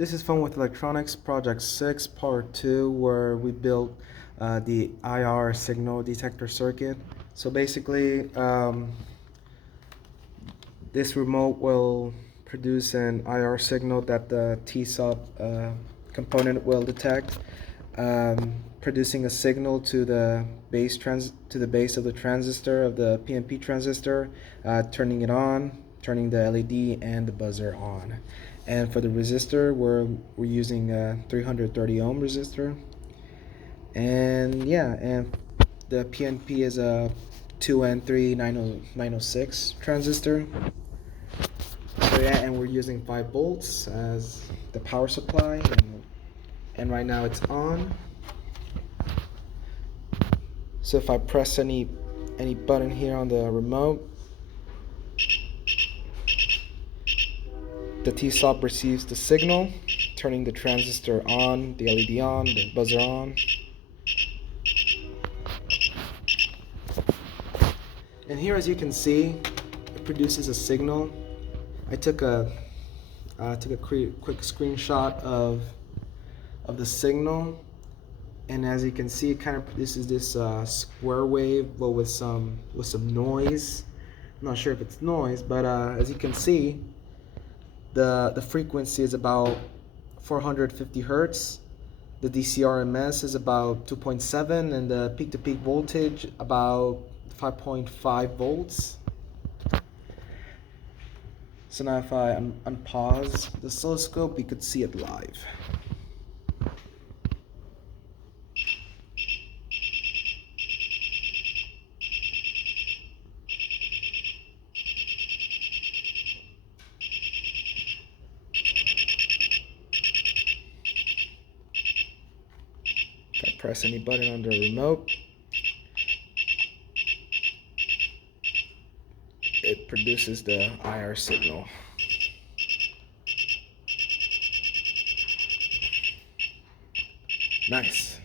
This is Fun with Electronics Project 6 Part 2, where we built the IR signal detector circuit. So basically, this remote will produce an IR signal that the T-sub component will detect, producing a signal to the base of the transistor of the PNP transistor, turning it on, turning the LED and the buzzer on. And for the resistor, we're using a 330 ohm resistor. And yeah, and the PNP is a 2N3 906 transistor. So yeah, and we're using 5 volts as the power supply, and right now it's on. So if I press any button here on the remote, the T-sub receives the signal, turning the transistor on, the LED on, the buzzer on. And here, as you can see, it produces a signal. I took a quick screenshot of the signal, and as you can see, it kind of produces this square wave, but with some noise. I'm not sure if it's noise, but as you can see, the frequency is about 450 hertz. The DCRMS is about 2.7, and the peak-to-peak voltage about 5.5 volts. So now if I unpause the oscilloscope, you could see it live. If I press any button on the remote, it produces the IR signal. Nice.